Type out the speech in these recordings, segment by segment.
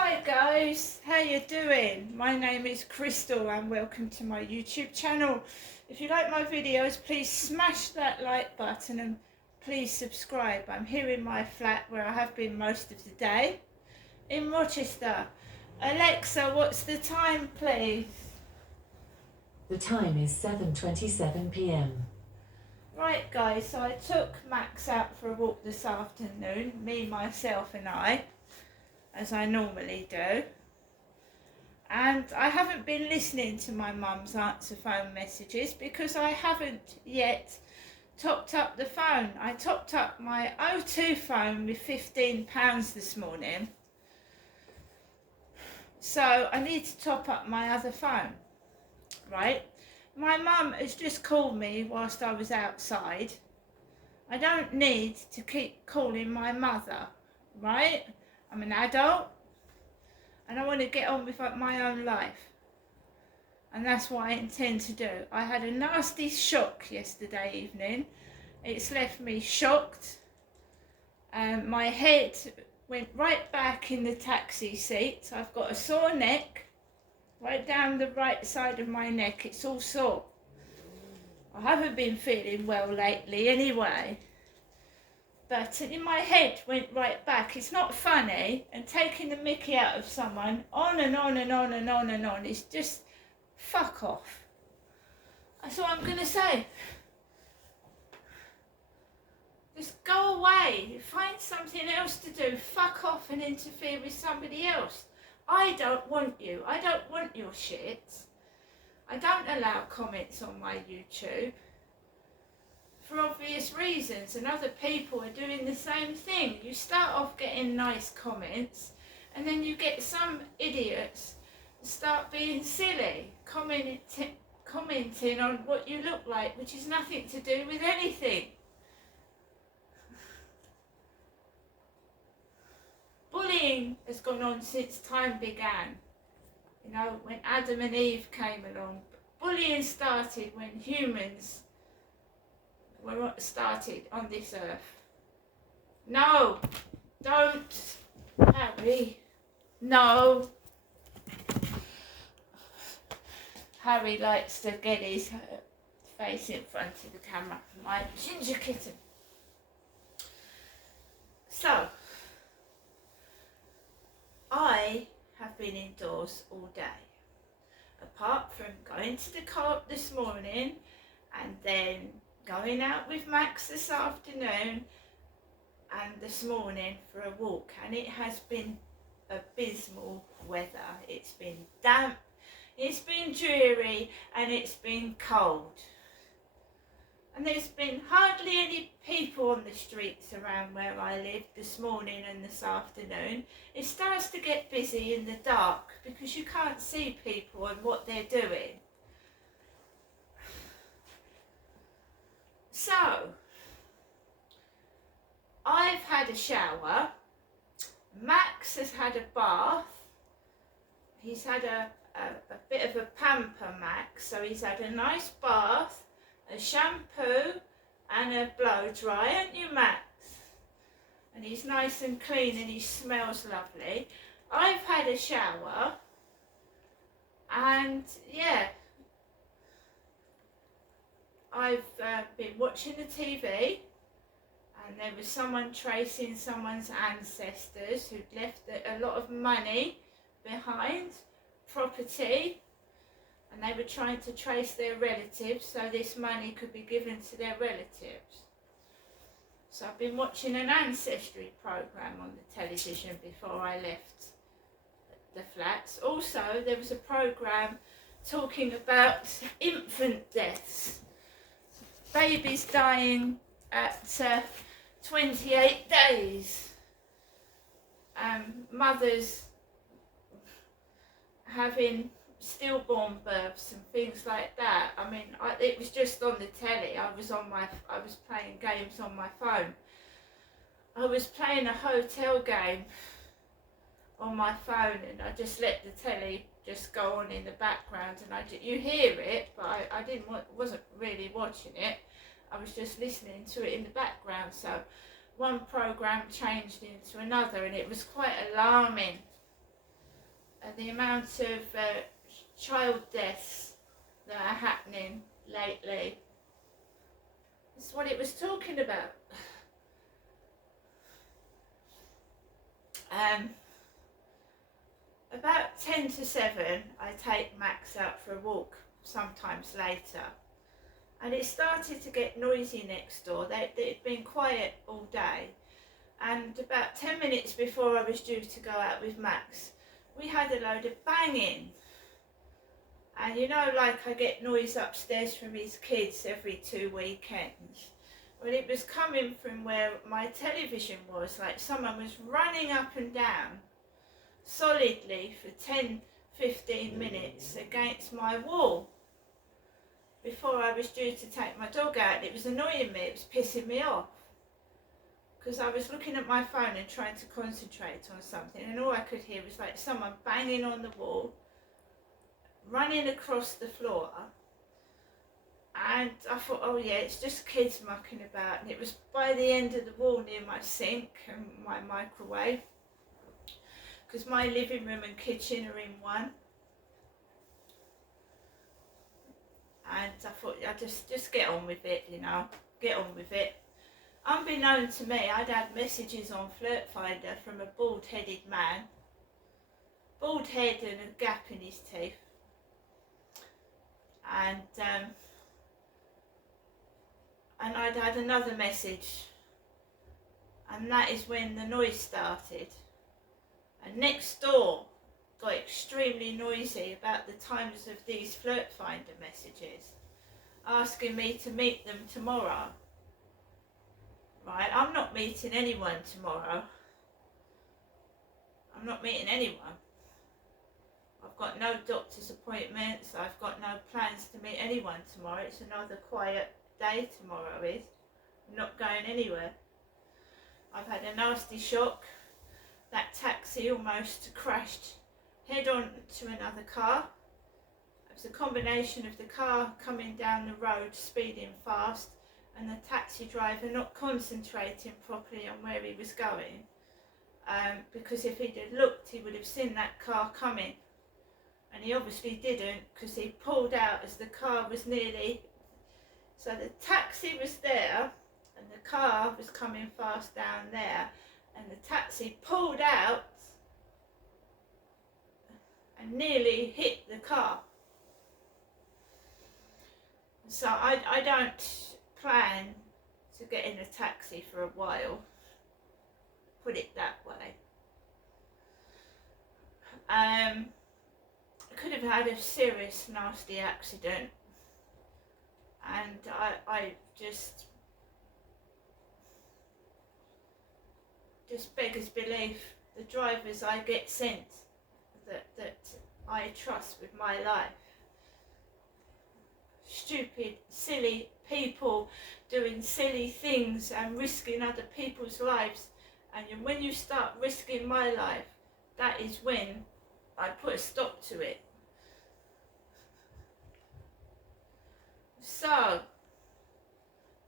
Hi guys, how you doing? My name is Crystal and welcome to my YouTube channel. If you like my videos, please smash that like button and please subscribe. I'm here in my flat where I have been most of the day in Rochester. Alexa, what's the time please? The time is 7:27 p.m. Right guys, so I took Max out for a walk this afternoon, me, myself and I, as I normally do. And I haven't been listening to my mum's answer phone messages because I haven't yet topped up the phone. I topped up my O2 phone with £15 this morning. So I need to top up my other phone, right? My mum has just called me whilst I was outside. I don't need to keep calling my mother, right? I'm an adult and I want to get on with my own life. And that's what I intend to do. I had a nasty shock yesterday evening. It's left me shocked. My head went right back in the taxi seat. I've got a sore neck, right down the right side of my neck. It's all sore. I haven't been feeling well lately anyway. But my head went right back. It's not funny, and taking the mickey out of someone on and on and on and on and on is just fuck off. That's what I'm going to say. Just go away. Find something else to do. Fuck off and interfere with somebody else. I don't want you. I don't want your shit. I don't allow comments on my YouTube for obvious reasons, and other people are doing the same thing. You start off getting nice comments and then you get some idiots start being silly, commenting on what you look like, which is nothing to do with anything. Bullying has gone on since time began. You know, when Adam and Eve came along. Bullying started when humans were started on this earth. No, don't, Harry. No. Harry likes to get his face in front of the camera. My ginger kitten. So, I have been indoors all day. Apart from going to the co-op this morning and then going out with Max this afternoon and this morning for a walk, and it has been abysmal weather. It's been damp, it's been dreary and it's been cold. And there's been hardly any people on the streets around where I live this morning and this afternoon. It starts to get busy in the dark because you can't see people and what they're doing. So, I've had a shower. Max has had a bath. He's had a bit of a pamper, Max, so he's had a nice bath, a shampoo and a blow dry, aren't you, Max? And he's nice and clean and he smells lovely. I've had a shower and yeah, I've been watching the TV, and there was someone tracing someone's ancestors who'd left a lot of money behind, property, and they were trying to trace their relatives so this money could be given to their relatives. So I've been watching an ancestry program on the television before I left the flats. Also, there was a program talking about infant deaths. Babies dying at 28 days. Mothers having stillborn births and things like that. I mean, it was just on the telly. I was playing games on my phone. I was playing a hotel game on my phone, and I just let the telly just go on in the background, and you hear it, but I wasn't really watching it. I was just listening to it in the background. So one program changed into another, and it was quite alarming. the amount of child deaths that are happening lately. That's what it was talking about. About 10 to 7, I take Max out for a walk, sometimes later. And it started to get noisy next door. They'd been quiet all day. And about 10 minutes before I was due to go out with Max, we had a load of banging. And you know, like I get noise upstairs from his kids every 2 weekends. Well, it was coming from where my television was, like someone was running up and down solidly for 10-15 minutes against my wall before I was due to take my dog out. It was annoying me, it was pissing me off, because I was looking at my phone and trying to concentrate on something, and all I could hear was like someone banging on the wall, running across the floor. And I thought, oh yeah, it's just kids mucking about. And it was by the end of the wall near my sink and my microwave, because my living room and kitchen are in one. And I thought, I just get on with it, you know, get on with it. Unbeknown to me, I'd had messages on Flirt Finder from a bald-headed man. Bald head and a gap in his teeth. And I'd had another message, and that is when the noise started. And next door got extremely noisy about the times of these Flirt Finder messages, asking me to meet them tomorrow. Right, I'm not meeting anyone tomorrow. I'm not meeting anyone. I've got no doctor's appointments, I've got no plans to meet anyone tomorrow. It's another quiet day tomorrow is. I'm not going anywhere. I've had a nasty shock. That taxi almost crashed head on to another car. It was a combination of the car coming down the road speeding fast and the taxi driver not concentrating properly on where he was going. Because if he'd have looked, he would have seen that car coming. And he obviously didn't, because he pulled out as the car was nearly... So the taxi was there, and the car was coming fast down there, and the taxi pulled out and nearly hit the car. So I don't plan to get in a taxi for a while, put it that way. I could have had a serious nasty accident, and I just beggars belief, the drivers I get sent that I trust with my life. Stupid, silly people doing silly things and risking other people's lives. And when you start risking my life, that is when I put a stop to it. So,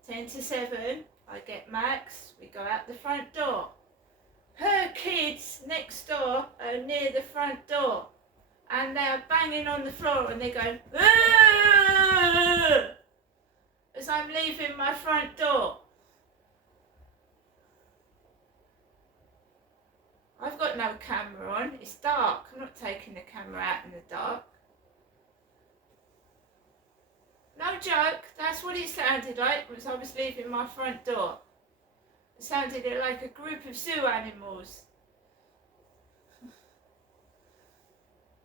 10 to 7, I get Max, we go out the front door. Her kids next door are near the front door, and they're banging on the floor and they're going, "Aah!" as I'm leaving my front door. I've got no camera on, it's dark, I'm not taking the camera out in the dark. No joke, that's what it sounded like as I was leaving my front door. It sounded like a group of zoo animals.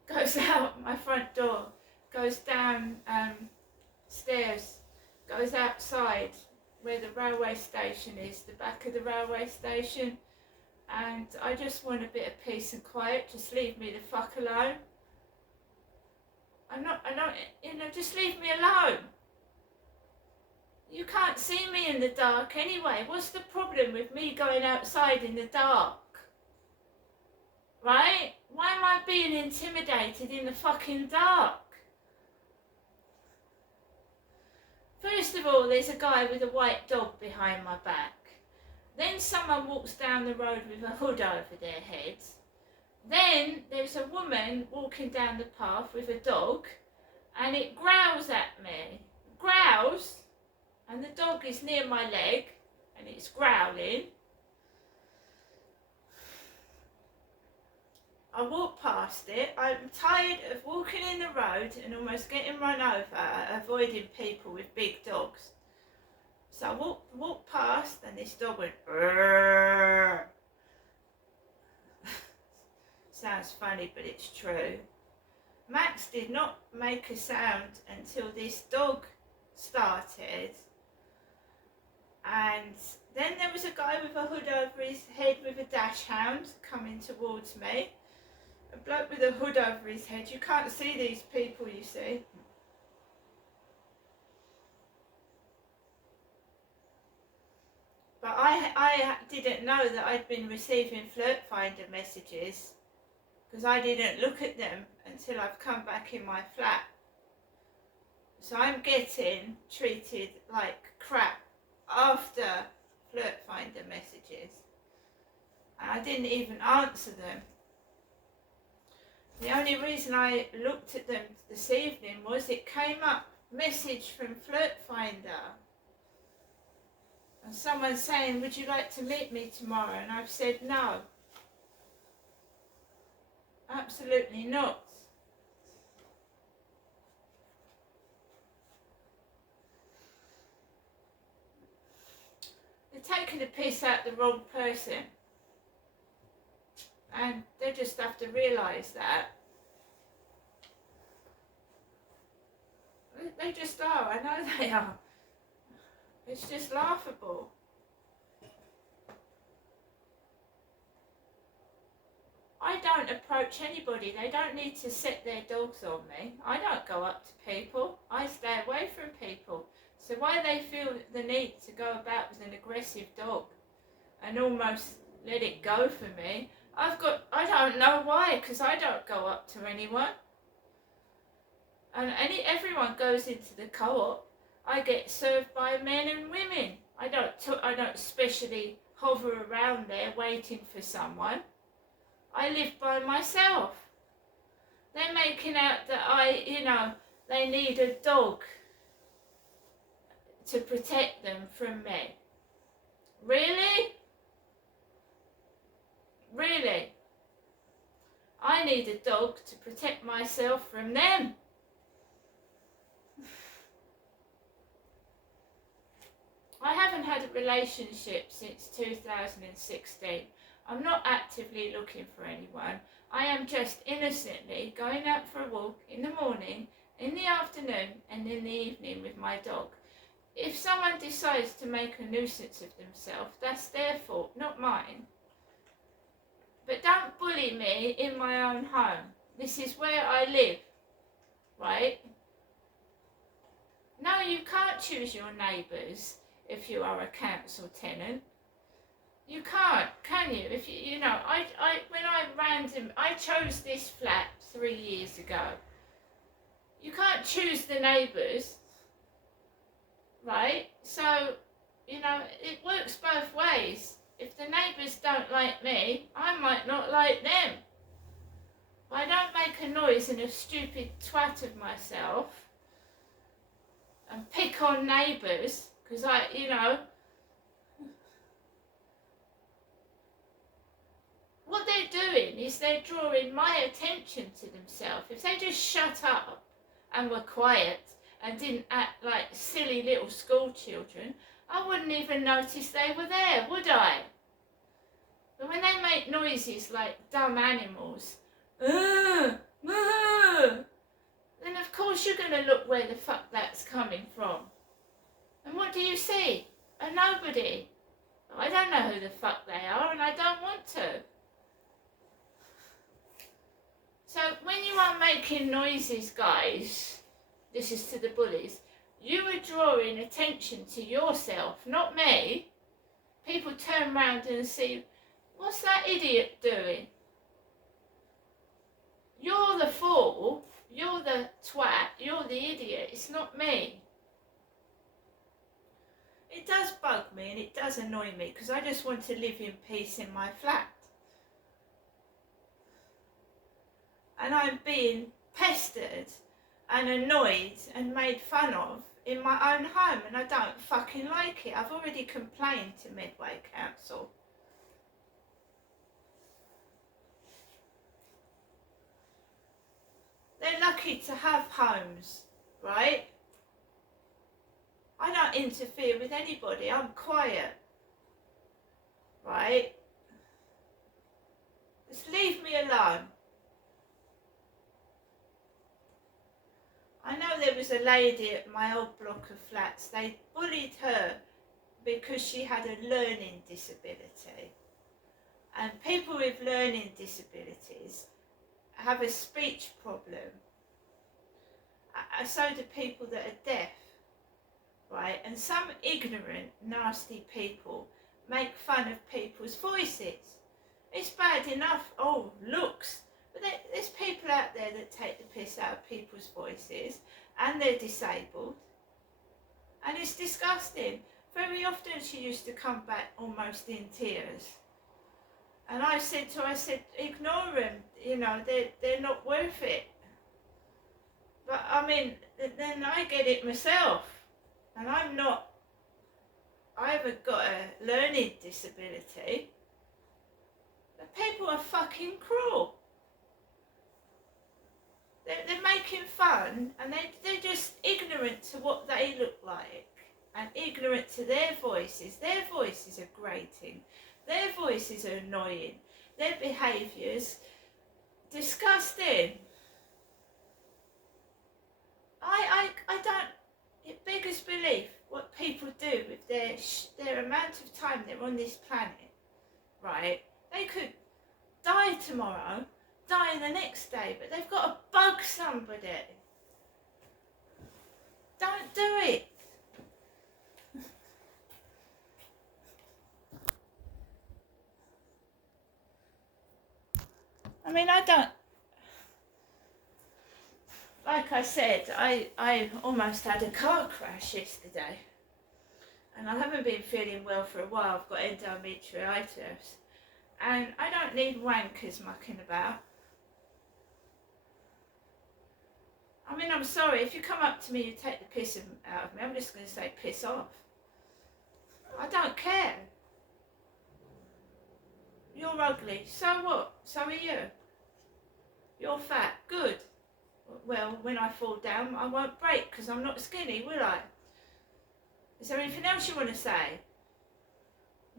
Goes out my front door, goes down stairs, goes outside where the railway station is, the back of the railway station, and I just want a bit of peace and quiet. Just leave me the fuck alone. I don't, just leave me alone. You can't see me in the dark anyway. What's the problem with me going outside in the dark? Right? Why am I being intimidated in the fucking dark? First of all, there's a guy with a white dog behind my back. Then someone walks down the road with a hood over their heads. Then there's a woman walking down the path with a dog, and it growls at me. Growls, and the dog is near my leg, and it's growling. I walk past it. I'm tired of walking in the road and almost getting run over, avoiding people with big dogs. So I walk past, and this dog went, "Rrrr." Sounds funny, but it's true. Max did not make a sound until this dog started. And then there was a guy with a hood over his head with a dash hound coming towards me. A bloke with a hood over his head. You can't see these people, you see. But I didn't know that I'd been receiving Flirt Finder messages, because I didn't look at them until I've come back in my flat. So I'm getting treated like crap after Flirt Finder messages. And I didn't even answer them. The only reason I looked at them this evening was it came up, message from Flirt Finder. And someone saying, "Would you like to meet me tomorrow?" And I've said no. Absolutely not. They're taking the piss out the wrong person. And they just have to realise that. They just are, I know they are. It's just laughable. I don't approach anybody. They don't need to set their dogs on me. I don't go up to people. I stay away from people. So why they feel the need to go about with an aggressive dog and almost let it go for me, I don't know why, because I don't go up to anyone. And everyone goes into the co-op. I get served by men and women. I don't especially hover around there waiting for someone. I live by myself. They're making out that they need a dog to protect them from me. Really? Really? I need a dog to protect myself from them. I haven't had a relationship since 2016. I'm not actively looking for anyone. I am just innocently going out for a walk in the morning, in the afternoon, and in the evening with my dog. If someone decides to make a nuisance of themselves, that's their fault, not mine. But don't bully me in my own home. This is where I live, right? No, you can't choose your neighbours if you are a council tenant. You can't, can you? If I chose this flat 3 years ago. You can't choose the neighbours, right? So, it works both ways. If the neighbours don't like me, I might not like them. But I don't make a noise and a stupid twat of myself and pick on neighbours, because what they're doing is they're drawing my attention to themselves. If they just shut up and were quiet and didn't act like silly little school children, I wouldn't even notice they were there, would I? But when they make noises like dumb animals, then of course you're going to look where the fuck that's coming from. And what do you see? A nobody. I don't know who the fuck they are, and I don't want to. So when you are making noises, guys, this is to the bullies, you are drawing attention to yourself, not me. People turn around and see, what's that idiot doing? You're the fool, you're the twat, you're the idiot, it's not me. It does bug me and it does annoy me, because I just want to live in peace in my flat. and I'm being pestered and annoyed and made fun of in my own home, and I don't fucking like it. I've already complained to Medway Council. They're lucky to have homes, right? I don't interfere with anybody. I'm quiet, right? Just leave me alone. I know there was a lady at my old block of flats. They bullied her because she had a learning disability. And people with learning disabilities have a speech problem. So do people that are deaf, right? And some ignorant, nasty people make fun of people's voices. It's bad enough, oh, looks. But there's people out there that take the piss out of people's voices, and they're disabled. And it's disgusting. Very often she used to come back almost in tears. And I said to her, ignore them, you know, they're not worth it. But I mean, then I get it myself. And I haven't got a learning disability. But people are fucking cruel. They're making fun, and they're just ignorant to what they look like, and ignorant to their voices. Their voices are grating. Their voices are annoying. Their behaviours, disgusting. I don't, it beggars belief what people do with their amount of time they're on this planet, right? They could die tomorrow, die the next day, but they've got to bug somebody. Don't do it. I mean, I don't, like I said, I almost had a car crash yesterday, and I haven't been feeling well for a while. I've got endometritis, and I don't need wankers mucking about. I mean, I'm sorry, if you come up to me, you take the piss out of me, I'm just going to say piss off. I don't care. You're ugly, so what? So are you. You're fat, good. Well, when I fall down, I won't break because I'm not skinny, will I? Is there anything else you want to say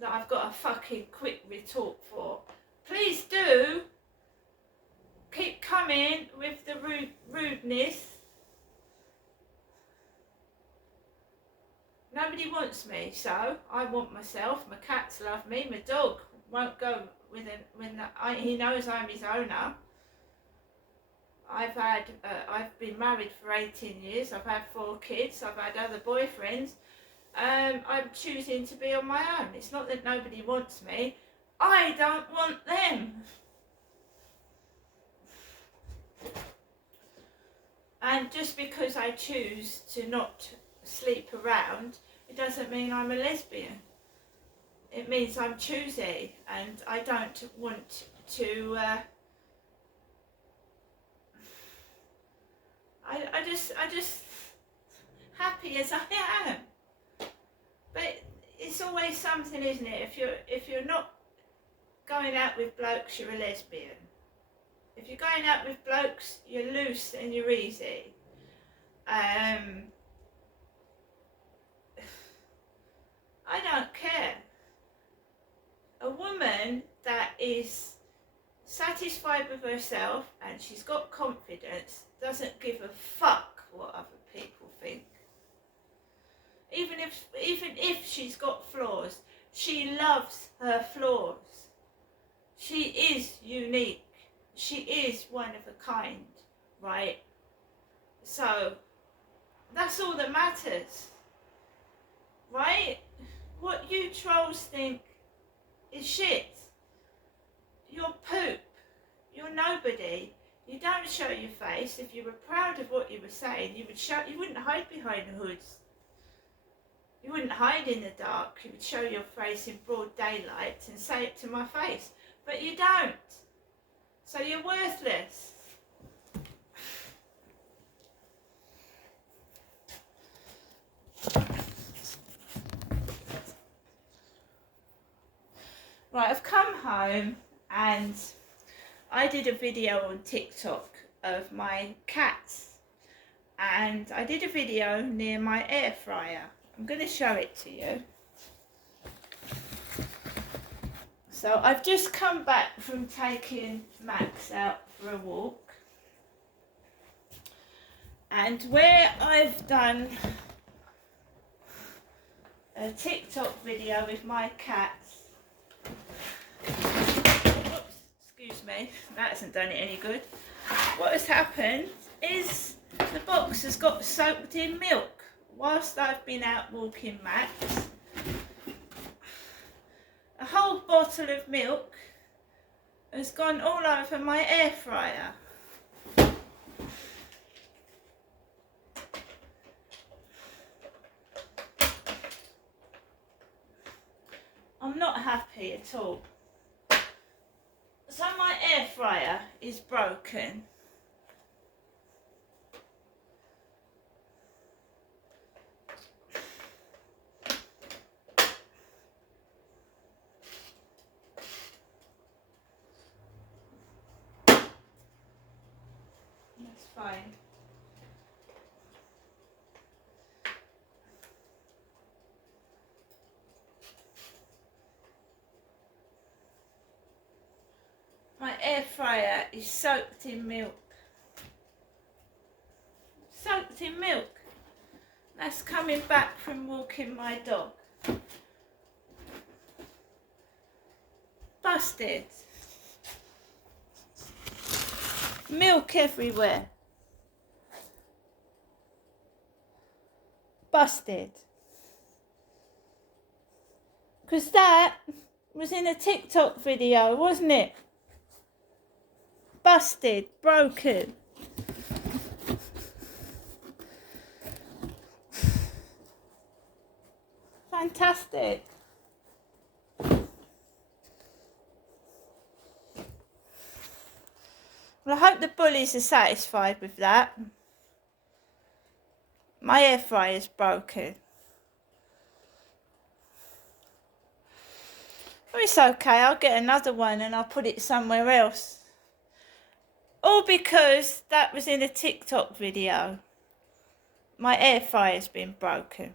that I've got a fucking quick retort for? Please do keep coming with the rudeness. Nobody wants me, so I want myself. My cats love me. My dog won't go with him he knows I'm his owner. I've been married for 18 years. I've had 4 kids. I've had other boyfriends. I'm choosing to be on my own. It's not that nobody wants me. I don't want them. And just because I choose to not sleep around, it doesn't mean I'm a lesbian. It means I'm choosy, and I don't want to. I just happy as I am. But it's always something, isn't it? If you're not going out with blokes, you're a lesbian. If you're going out with blokes, you're loose and you're easy. I don't care. A woman that is satisfied with herself and she's got confidence doesn't give a fuck what other people think. Even if she's got flaws, she loves her flaws. She is unique. She is one of a kind, right? So that's all that matters, right? What you trolls think is shit. You're poop. You're nobody. You don't show your face. If you were proud of what you were saying, you wouldn't hide behind hoods. You wouldn't hide in the dark. You would show your face in broad daylight and say it to my face. But you don't. So you're worthless. Right, I've come home and I did a video on TikTok of my cats, and I did a video near my air fryer. I'm going to show it to you. So I've just come back from taking Max out for a walk, and where I've done a TikTok video with my cats. Oops, excuse me, that hasn't done it any good. What has happened is the box has got soaked in milk whilst I've been out walking Max. A whole bottle of milk has gone all over my air fryer. I'm not happy at all. So my air fryer is broken. That's fine. My air fryer is soaked in milk. Soaked in milk. That's coming back from walking my dog. Busted. Milk everywhere. Busted. Because that was in a TikTok video, wasn't it? Busted, broken. Fantastic. Well, I hope the bullies are satisfied with that. My air fryer's broken. Oh, it's okay, I'll get another one and I'll put it somewhere else. All because that was in a TikTok video. My air fryer's been broken.